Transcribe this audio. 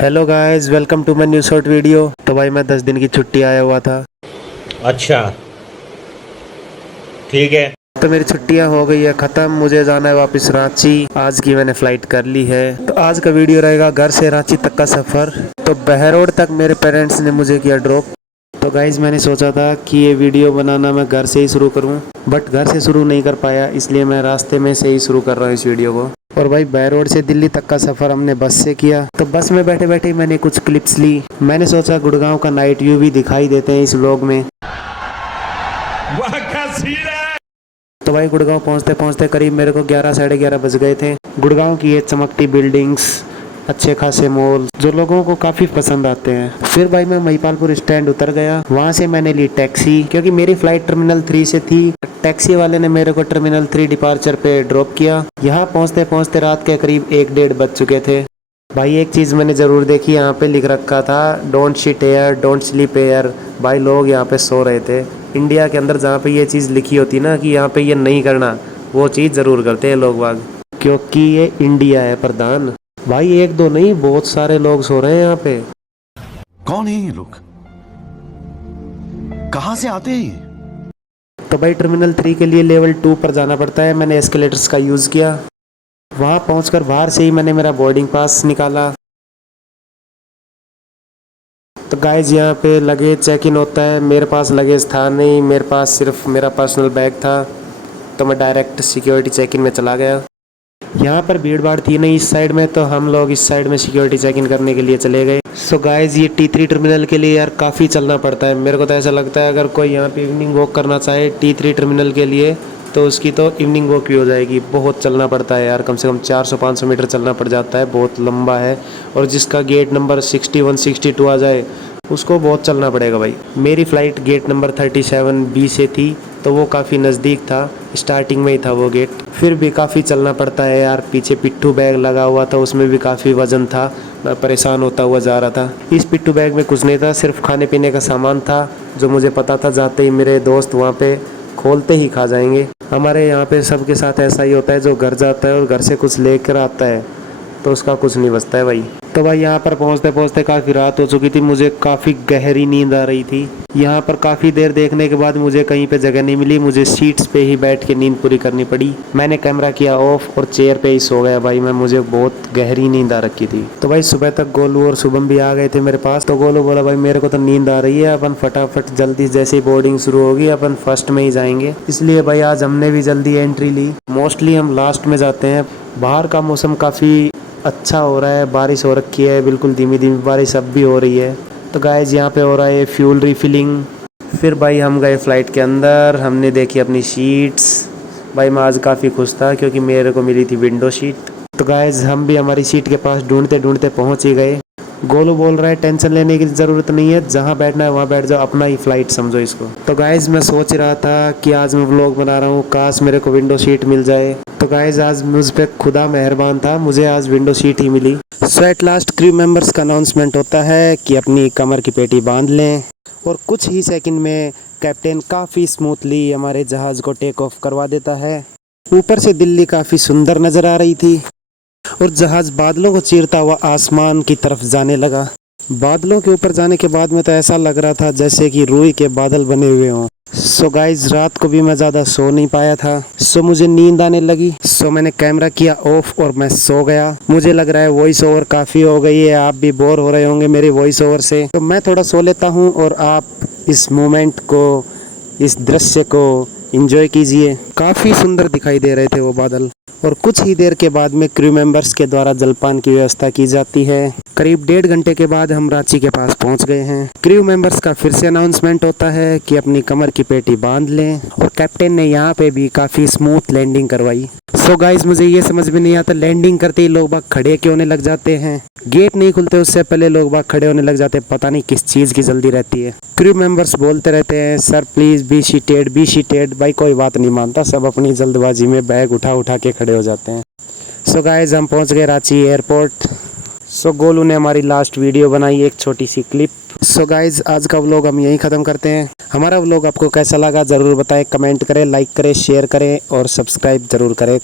Hello guys, welcome to my new short video. तो भाई मैं 10 दिन की छुट्टी आया हुआ था। अच्छा। ठीक है। तो मेरी छुट्टियां हो गई है ख़त्म, मुझे जाना है वापस रांची। आज की मैंने फ़्लाइट कर ली है। तो आज का वीडियो रहेगा घर से रांची तक का सफ़र। तो बहरोड तक मेरे पेरेंट्स ने मुझे किया ड्रॉप। तो गाइज़ मैंने सोचा था कि ये वीडियो बनाना मैं घर से ही शुरू करूं, बट घर से शुरू नहीं कर पाया, इसलिए मैं रास्ते में से ही शुरू कर रहा हूँ इस वीडियो को। और भाई बहरोड से दिल्ली तक का सफ़र हमने बस से किया। तो बस में बैठे बैठे मैंने कुछ क्लिप्स ली। मैंने सोचा गुड़गांव का नाइट व्यू भी दिखाई देते हैं इस व्लॉग में। वाह क्या सीन है। तो भाई गुड़गांव पहुंचते पहुंचते करीब मेरे को 11 साढ़े 11 बज गए थे। गुड़गांव की ये चमकती बिल्डिंग्स, अच्छे खासे मॉल जो लोगों को काफ़ी पसंद आते हैं। फिर भाई मैं महिपालपुर स्टैंड उतर गया। वहां से मैंने ली टैक्सी, क्योंकि मेरी फ़्लाइट टर्मिनल 3 से थी। टैक्सी वाले ने मेरे को टर्मिनल 3 डिपार्चर पे ड्रॉप किया। यहाँ पहुँचते पहुँचते रात के करीब 1 डेढ़ बज चुके थे। भाई एक चीज़ मैंने ज़रूर देखी, यहाँ पे लिख रखा था don't shit air, don't sleep air. भाई लोग यहाँ पे सो रहे थे। इंडिया के अंदर जहाँ पे ये चीज़ लिखी होती ना कि यहाँ पे ये नहीं करना, वो चीज़ ज़रूर करते हैं लोग बाग, क्योंकि ये इंडिया है प्रधान। भाई एक दो नहीं, बहुत सारे लोग सो रहे हैं यहाँ पे। कौन है ये लोग? कहां से आते हैं ये? तो भाई टर्मिनल 3 के लिए लेवल 2 पर जाना पड़ता है। मैंने एस्केलेटर्स का यूज़ किया। वहाँ पहुँचकर बाहर से ही मैंने मेरा बोर्डिंग पास निकाला। तो गाइज यहाँ पे लगेज चेक इन होता है। मेरे पास लगेज था नहीं, मेरे पास सिर्फ मेरा पर्सनल बैग था। तो मैं डायरेक्ट सिक्योरिटी चेक इन में चला गया। यहाँ पर भीड़ भाड़ थी नहीं इस साइड में, तो हम लोग इस साइड में सिक्योरिटी चेक इन करने के लिए चले गए। सो गाइज ये T3 टर्मिनल के लिए यार काफ़ी चलना पड़ता है। मेरे को तो ऐसा लगता है अगर कोई यहाँ पे इवनिंग वॉक करना चाहे T3 टर्मिनल के लिए, तो उसकी तो इवनिंग वॉक भी हो जाएगी। बहुत चलना पड़ता है यार, कम से कम 400-500 मीटर चलना पड़ जाता है, बहुत लंबा है। और जिसका गेट नंबर 61 62 आ जाए उसको बहुत चलना पड़ेगा भाई। मेरी फ़्लाइट गेट नंबर 37B से थी, तो वो काफ़ी नज़दीक था, स्टार्टिंग में ही था वो गेट। फिर भी काफ़ी चलना पड़ता है यार। पीछे पिट्ठू बैग लगा हुआ था, उसमें भी काफ़ी वज़न था। मैं परेशान होता हुआ जा रहा था। इस पिट्ठू बैग में कुछ नहीं था, सिर्फ खाने पीने का सामान था, जो मुझे पता था जाते ही मेरे दोस्त वहाँ पे खोलते ही खा जाएंगे। हमारे यहाँ पे सबके साथ ऐसा ही होता है, जो घर जाता है और घर से कुछ लेकर आता है तो उसका कुछ नहीं बचता है भाई। तो भाई यहाँ पर पहुँचते पहुँचते काफ़ी रात हो चुकी थी, मुझे काफ़ी गहरी नींद आ रही थी। यहाँ पर काफ़ी देर देखने के बाद मुझे कहीं पे जगह नहीं मिली, मुझे सीट्स पे ही बैठ के नींद पूरी करनी पड़ी। मैंने कैमरा किया ऑफ और चेयर पे ही सो गया भाई मैं, मुझे बहुत गहरी नींद आ रखी थी। तो भाई सुबह तक गोलू और शुभम भी आ गए थे मेरे पास। तो गोलू बोला भाई मेरे को तो नींद आ रही है, अपन फटाफट जल्दी जैसे ही बोर्डिंग शुरू होगी अपन फर्स्ट में ही जाएंगे। इसलिए भाई आज हमने भी जल्दी एंट्री ली। मोस्टली हम लास्ट में जाते हैं। बाहर का मौसम काफ़ी अच्छा हो रहा है, बारिश हो रखी है, बिल्कुल धीमी धीमी बारिश अब भी हो रही है। तो गाइज यहाँ पे हो रहा है फ्यूल रिफिलिंग। फिर भाई हम गए फ़्लाइट के अंदर, हमने देखी अपनी सीट्स। भाई मैं आज काफ़ी खुश था क्योंकि मेरे को मिली थी विंडो सीट। तो गाइज हम भी हमारी सीट के पास ढूंढते ढूंढते पहुँच ही गए। गोलू बोल रहा है टेंशन लेने की ज़रूरत नहीं है, जहाँ बैठना है वहाँ बैठ जाओ, अपना ही फ़्लाइट समझो इसको। तो गाइज मैं सोच रहा था कि आज मैं व्लॉग बना रहा हूँ, काश मेरे को विंडो सीट मिल जाए। तो गाइज आज मुझ पे खुदा मेहरबान था, मुझे आज विंडो सीट ही मिली। So at last crew members का अनाउंसमेंट होता है कि अपनी कमर की पेटी बांध लें, और कुछ ही सेकंड में कैप्टन काफ़ी स्मूथली हमारे जहाज़ को टेक ऑफ करवा देता है। ऊपर से दिल्ली काफ़ी सुंदर नज़र आ रही थी और जहाज़ बादलों को चीरता हुआ आसमान की तरफ जाने लगा। बादलों के ऊपर जाने के बाद में तो ऐसा लग रहा था जैसे कि रुई के बादल बने हुए हों। सो गाइज रात को भी मैं ज़्यादा सो नहीं पाया था, सो मुझे नींद आने लगी। सो मैंने कैमरा किया ऑफ और मैं सो गया। मुझे लग रहा है वॉइस ओवर काफ़ी हो गई है, आप भी बोर हो रहे होंगे मेरी वॉइस ओवर से, तो मैं थोड़ा सो लेता हूँ और आप इस मोमेंट को, इस दृश्य को एंजॉय कीजिए। काफ़ी सुंदर दिखाई दे रहे थे वो बादल। और कुछ ही देर के बाद में क्रू मेंबर्स के द्वारा जलपान की व्यवस्था की जाती है। करीब 1.5 घंटे के बाद हम रांची के पास पहुंच गए हैं। क्रू मेंबर्स का फिर से अनाउंसमेंट होता है कि अपनी कमर की पेटी बांध लें, और कैप्टन ने यहाँ पे भी काफ़ी स्मूथ लैंडिंग करवाई। सो गाइस मुझे ये समझ में नहीं आता लैंडिंग करते ही लोग बाग खड़े क्यों होने लग जाते हैं। गेट नहीं खुलते उससे पहले लोग बाग खड़े होने लग जाते हैं, पता नहीं किस चीज़ की जल्दी रहती है। क्रू मेंबर्स बोलते रहते हैं sir please be seated be seated. भाई कोई बात नहीं मानता, सब अपनी जल्दबाजी में बैग उठा उठा के खड़े हो जाते हैं। सो गाइस हम पहुंच गए रांची एयरपोर्ट। सो गोलू ने हमारी लास्ट वीडियो बनाई, एक छोटी सी क्लिप। सो गाइस आज का व्लॉग हम यहीं ख़त्म करते हैं। हमारा व्लॉग आपको कैसा लगा ज़रूर बताएं, कमेंट करें, लाइक करें, शेयर करें और सब्सक्राइब ज़रूर करें।